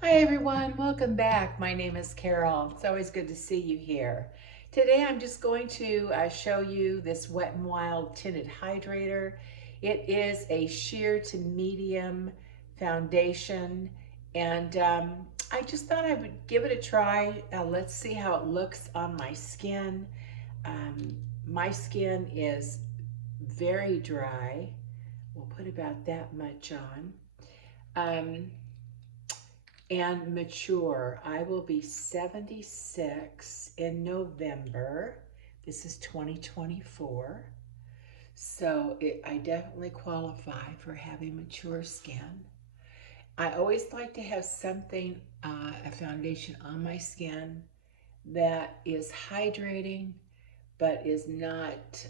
Hi everyone, welcome back. My name is Carol. It's always good to see you here. Today I'm just going to show you this Wet n Wild Tinted Hydrator. It is a sheer to medium foundation and I just thought I would give it a try. Let's see how it looks on my skin. My skin is very dry. We'll put about that much on. Um, and mature. I will be 76 in November. This is 2024. So I definitely qualify for having mature skin. I always like to have something, a foundation on my skin that is hydrating, but is not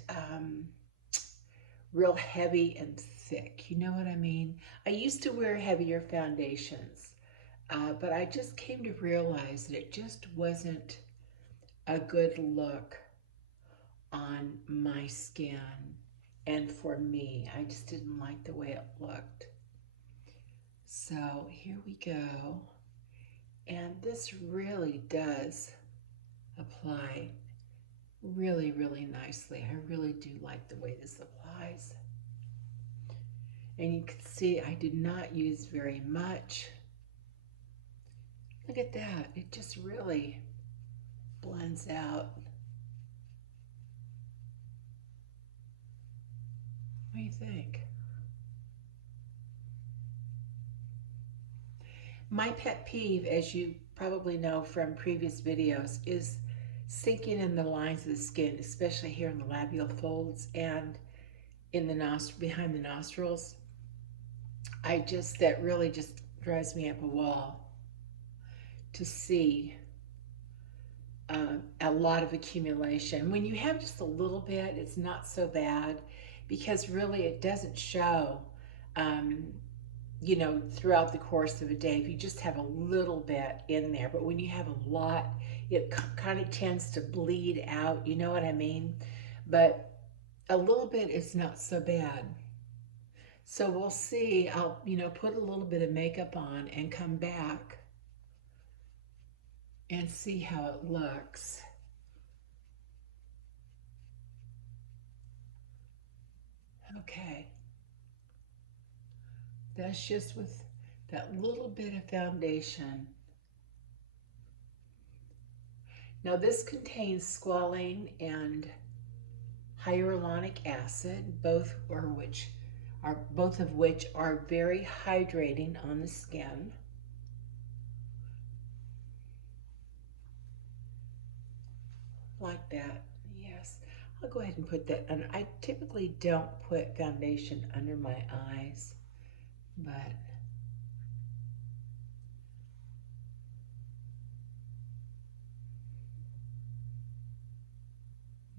real heavy and thick. You know what I mean? I used to wear heavier foundations. But I just came to realize that it just wasn't a good look on my skin. And for me, I just didn't like the way it looked. So here we go. And this really does apply really, really nicely. I really do like the way this applies. And you can see I did not use very much. Look at that. It just really blends out. What do you think? My pet peeve, as you probably know from previous videos, is sinking in the lines of the skin, especially here in the labial folds and in the behind the nostrils. That really just drives me up a wall to see a lot of accumulation. When you have just a little bit, it's not so bad because really it doesn't show. Um, throughout the course of a day, if you just have a little bit in there. But when you have a lot, it kind of tends to bleed out. You know what I mean? But a little bit is not so bad. So we'll see. I'll, put a little bit of makeup on and come back and see how it looks. Okay. That's just with that little bit of foundation. Now this contains squalane and hyaluronic acid, both of which are very hydrating on the skin. Like that. Yes. I'll go ahead and put that on. I typically don't put foundation under my eyes, but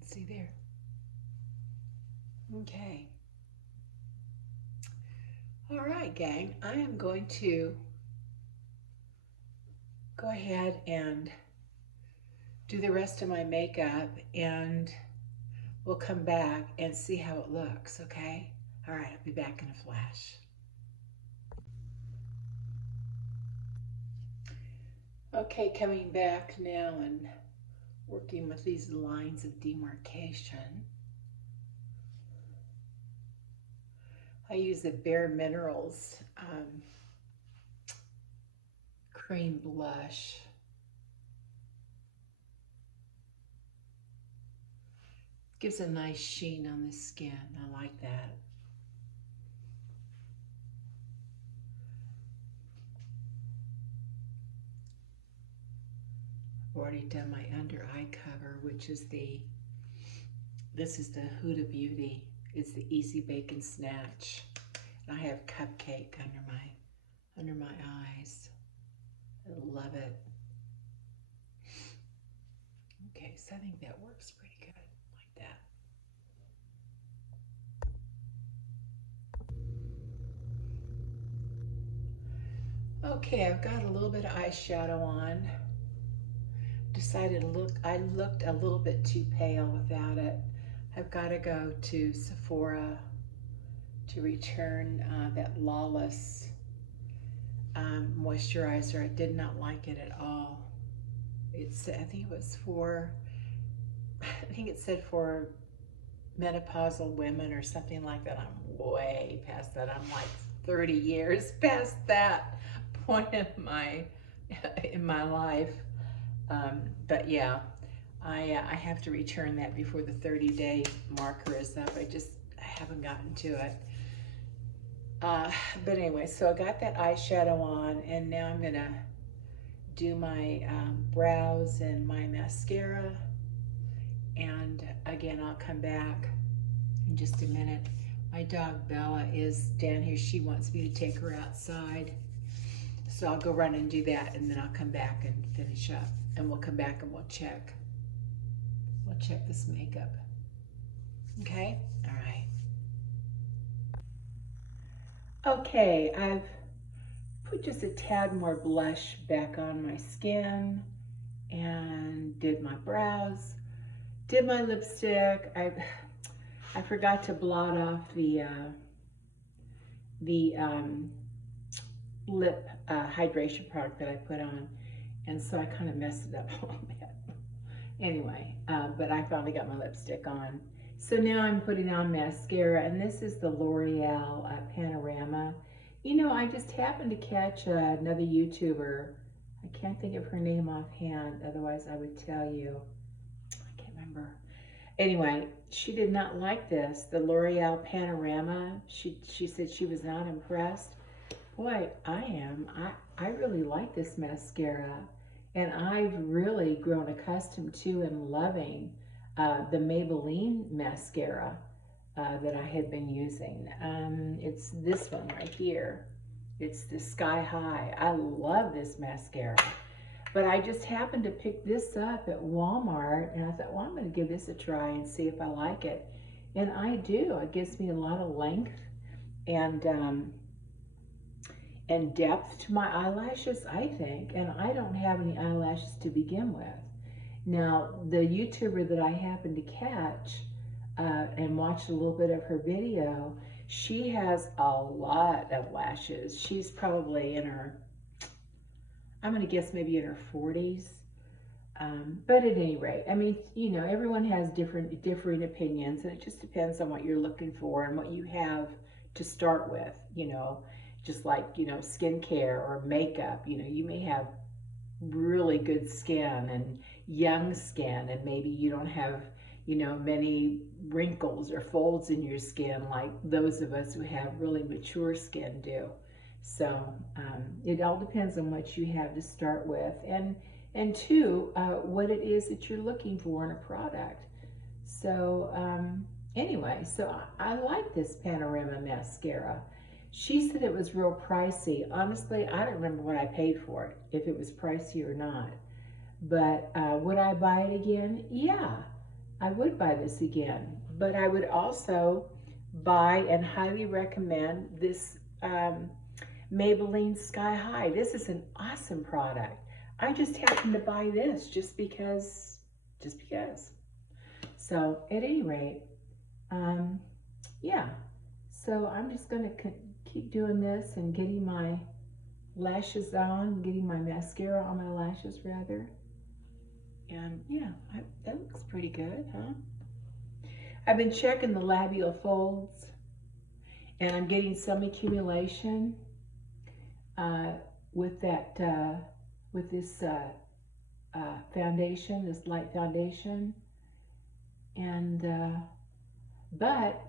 see there. Okay. All right, gang. I am going to go ahead and do the rest of my makeup and we'll come back and see how it looks, okay? All right, I'll be back in a flash. Okay, coming back now and working with these lines of demarcation. I use the Bare Minerals cream blush. Gives a nice sheen on the skin. I like that. I've already done my under eye cover, which is this is the Huda Beauty. It's the Easy Bake and Snatch. And I have Cupcake under my eyes. I love it. Okay, so I think that works pretty good, like that. Okay, I've got a little bit of eyeshadow on. I looked a little bit too pale without it. I've got to go to Sephora to return that Lawless moisturizer. I did not like it at all. I think it was for, I think it said for menopausal women or something like that. I'm way past that. I'm like 30 years past that point in my life. But yeah, I have to return that before the 30-day marker is up. I haven't gotten to it. But anyway, so I got that eyeshadow on, and now I'm gonna do my brows and my mascara. And again, I'll come back in just a minute. My dog Bella is down here. She wants me to take her outside. So I'll go run and do that, and then I'll come back and finish up. And we'll come back and we'll check. We'll check this makeup. Okay? All right. Okay, I've put just a tad more blush back on my skin and did my brows, did my lipstick. I forgot to blot off the lip hydration product that I put on, and so I kind of messed it up a little bit. Anyway, but I finally got my lipstick on. So now I'm putting on mascara, and this is the L'Oreal Panorama. You know, I just happened to catch another YouTuber. I can't think of her name offhand, otherwise I would tell you. I can't remember. Anyway, she did not like this, the L'Oreal Panorama. She said she was not impressed. Boy, I am. I really like this mascara, and I've really grown accustomed to and loving the Maybelline mascara that I had been using. It's this one right here. It's the Sky High. I love this mascara. But I just happened to pick this up at Walmart, and I thought, well, I'm going to give this a try and see if I like it. And I do. It gives me a lot of length and depth to my eyelashes, I think. And I don't have any eyelashes to begin with. Now, the YouTuber that I happened to catch and watched a little bit of her video, she has a lot of lashes. She's probably in her, I'm going to guess maybe in her 40s. But at any rate, I mean, you know, everyone has differing opinions, and it just depends on what you're looking for and what you have to start with, you know, just like, you know, skincare or makeup. You know, you may have really good skin and young skin, and maybe you don't have, you know, many wrinkles or folds in your skin like those of us who have really mature skin do. So it all depends on what you have to start with, and two, what it is that you're looking for in a product. So anyway, so I like this Panorama mascara. She said it was real pricey. Honestly, I don't remember what I paid for it, if it was pricey or not. But would I buy it again? Yeah, I would buy this again. But I would also buy and highly recommend this Maybelline Sky High. This is an awesome product. I just happened to buy this just because. So at any rate, yeah. So I'm just going to keep doing this and getting my lashes on, getting my mascara on my lashes rather. And yeah, that looks pretty good, huh? I've been checking the labial folds, and I'm getting some accumulation with that, with this foundation, this light foundation. And, but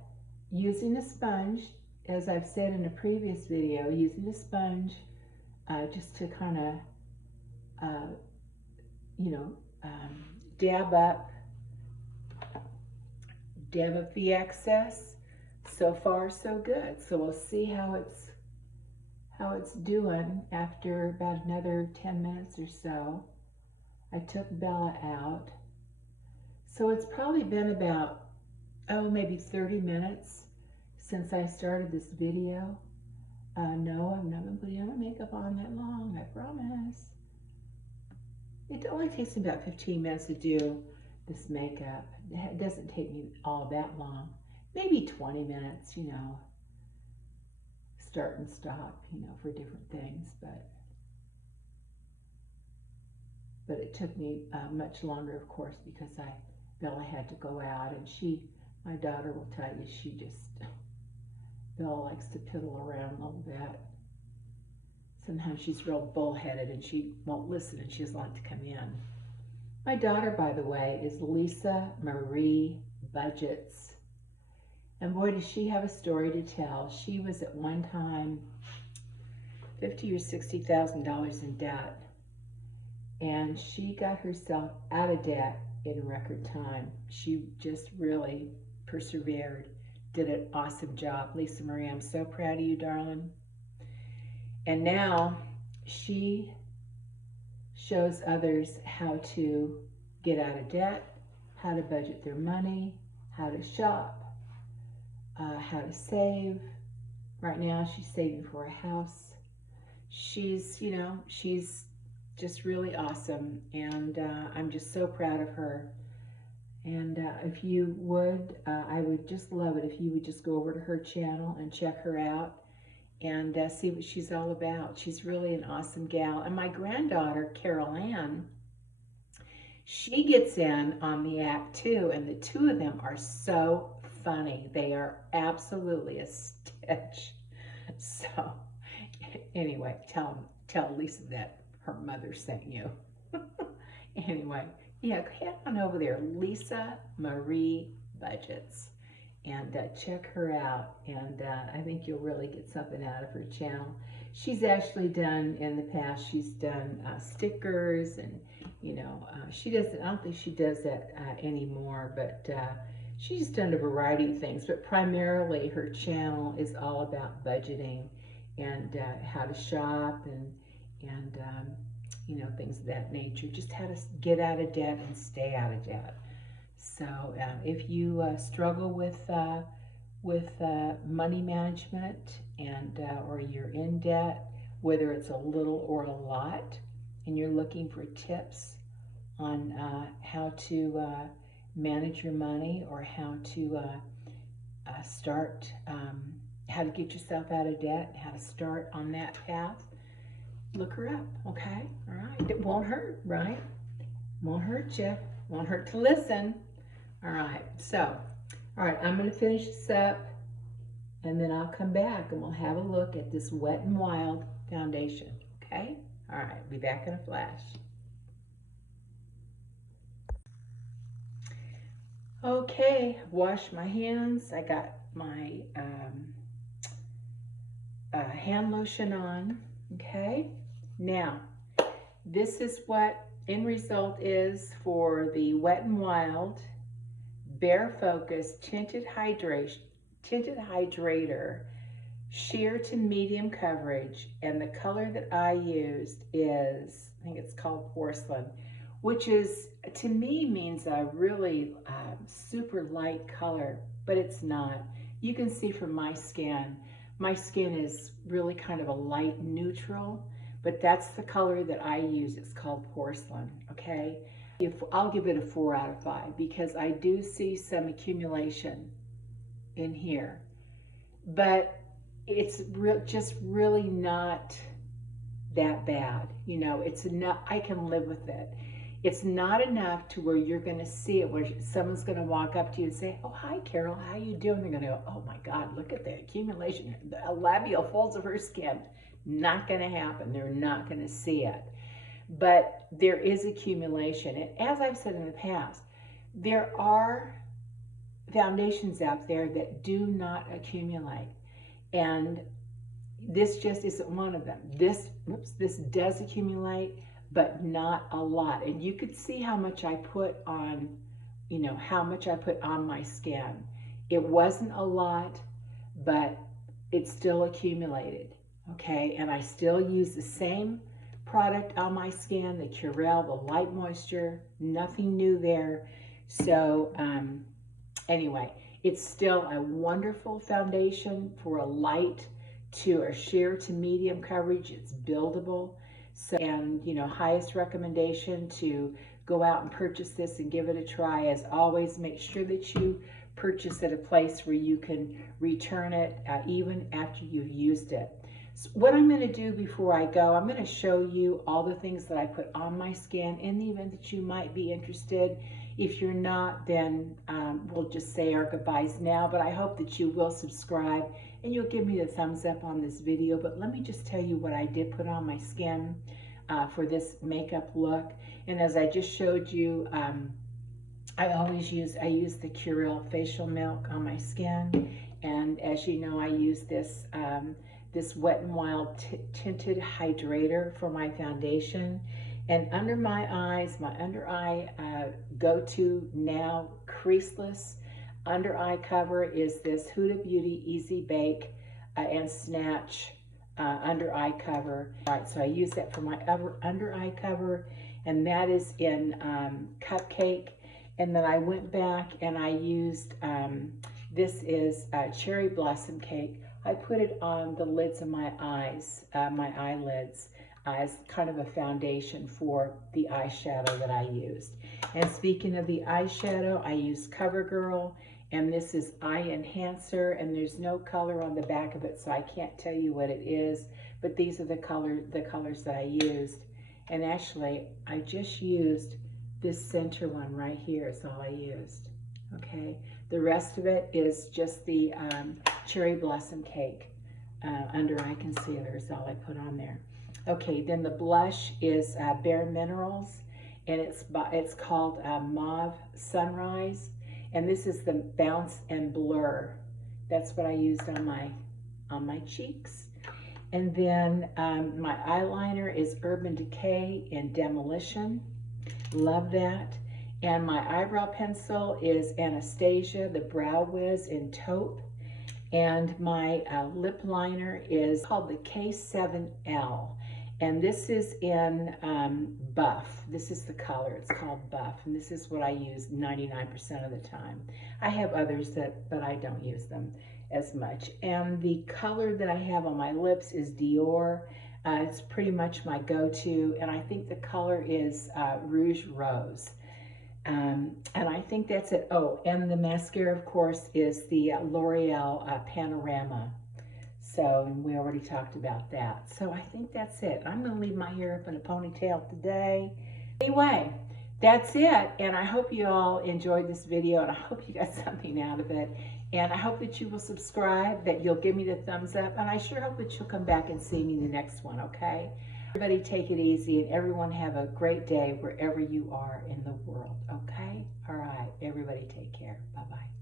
using a sponge, as I've said in a previous video, using a sponge just to kind of, you know, dab up the excess. So far, so good. So we'll see how it's doing after about another 10 minutes or so. I took Bella out. So it's probably been about, maybe 30 minutes since I started this video. No, I've not been putting my makeup on that long, I promise. It only takes me about 15 minutes to do this makeup. It doesn't take me all that long. Maybe 20 minutes, you know, start and stop, you know, for different things. But but it took me much longer, of course, because Bella had to go out, and my daughter will tell you, Bella likes to piddle around a little bit. Sometimes she's real bullheaded and she won't listen, and she doesn't like to come in. My daughter, by the way, is Lisa Marie Budgets. And boy, does she have a story to tell. She was at one time $50,000 or $60,000 in debt. And she got herself out of debt in record time. She just really persevered, did an awesome job. Lisa Marie, I'm so proud of you, darling. And now she shows others how to get out of debt, how to budget their money, how to shop, how to save. Right now she's saving for a house. She's just really awesome, and I'm just so proud of her. And if you would, I would just love it if you would just go over to her channel and check her out and see what she's all about. She's really an awesome gal. And my granddaughter, Carol Ann, she gets in on the act too, and the two of them are so funny. They are absolutely a stitch. So anyway, tell Lisa that her mother sent you. Anyway, yeah, head on over there, Lisa Marie Budgets, and check her out, and I think you'll really get something out of her channel. She's actually done, in the past, she's done stickers, and she doesn't, I don't think she does that anymore, but she's done a variety of things, but primarily her channel is all about budgeting and how to shop and things of that nature, just how to get out of debt and stay out of debt. So if you struggle with money management, and or you're in debt, whether it's a little or a lot, and you're looking for tips on how to manage your money, or how to start, how to get yourself out of debt, how to start on that path, look her up, okay? All right, it won't hurt, right? Won't hurt you, won't hurt to listen. All right, so, all right, I'm gonna finish this up, and then I'll come back and we'll have a look at this Wet n Wild foundation, okay? All right, be back in a flash. Okay, wash my hands. I got my hand lotion on, okay? Now, this is what end result is for the Wet n Wild Bare Focus Tinted Hydrator, sheer to medium coverage, and the color that I used is, I think it's called Porcelain, which is, to me, means a really super light color, but it's not. You can see from my skin is really kind of a light neutral, but that's the color that I use. It's called Porcelain, okay? I'll give it a 4 out of 5 because I do see some accumulation in here, but it's just really not that bad. It's enough. I can live with it. It's not enough to where you're going to see it, where someone's going to walk up to you and say, "Oh, hi, Carol, how you doing?" They're going to go, "Oh my God, look at the accumulation, the labial folds of her skin." Not going to happen. They're not going to see it. But there is accumulation. And as I've said in the past, there are foundations out there that do not accumulate. And this just isn't one of them. This does accumulate, but not a lot. And you could see how much I put on, how much I put on my skin. It wasn't a lot, but it still accumulated, okay? And I still use the same product on my skin, the Curel, the Light Moisture, nothing new there. So anyway, it's still a wonderful foundation for a light to a sheer to medium coverage. It's buildable. So, and highest recommendation to go out and purchase this and give it a try. As always, make sure that you purchase at a place where you can return it even after you've used it. So what I'm going to do before I go, I'm going to show you all the things that I put on my skin in the event that you might be interested. If you're not, then we'll just say our goodbyes now, but I hope that you will subscribe and you'll give me the thumbs up on this video. But let me just tell you what I did put on my skin for this makeup look. And as I just showed you, I use the Curel facial milk on my skin. And as you know, I use this this Wet n Wild Tinted Hydrator for my foundation. And under my eyes, my under eye go-to now creaseless under eye cover is this Huda Beauty Easy Bake and Snatch under eye cover. All right, so I use that for my under eye cover, and that is in Cupcake. And then I went back and I used, this is Cherry Blossom Cake. I put it on the lids of my eyes, my eyelids, as kind of a foundation for the eyeshadow that I used. And speaking of the eyeshadow, I used CoverGirl, and this is Eye Enhancer, and there's no color on the back of it, so I can't tell you what it is, but these are the colors that I used. And actually, I just used this center one right here is all I used, okay? The rest of it is just the Cherry Blossom Cake under eye concealer is all I put on there. Okay, then the blush is Bare Minerals, and it's called Mauve Sunrise, and this is the Bounce and Blur. That's what I used on my cheeks. And then my eyeliner is Urban Decay in Demolition. Love that. And my eyebrow pencil is Anastasia, the Brow Wiz in Taupe. And my lip liner is called the K7L. And this is in Buff. This is the color. It's called Buff. And this is what I use 99% of the time. I have others but I don't use them as much. And the color that I have on my lips is Dior. It's pretty much my go-to, and I think the color is Rouge Rose. And I think that's it. Oh, and the mascara, of course, is the L'Oreal Panorama. So, and we already talked about that. So I think that's it. I'm going to leave my hair up in a ponytail today. Anyway, that's it, and I hope you all enjoyed this video, and I hope you got something out of it. And I hope that you will subscribe, that you'll give me the thumbs up, and I sure hope that you'll come back and see me in the next one, okay? Everybody take it easy, and everyone have a great day wherever you are in the world, okay? All right, everybody take care. Bye-bye.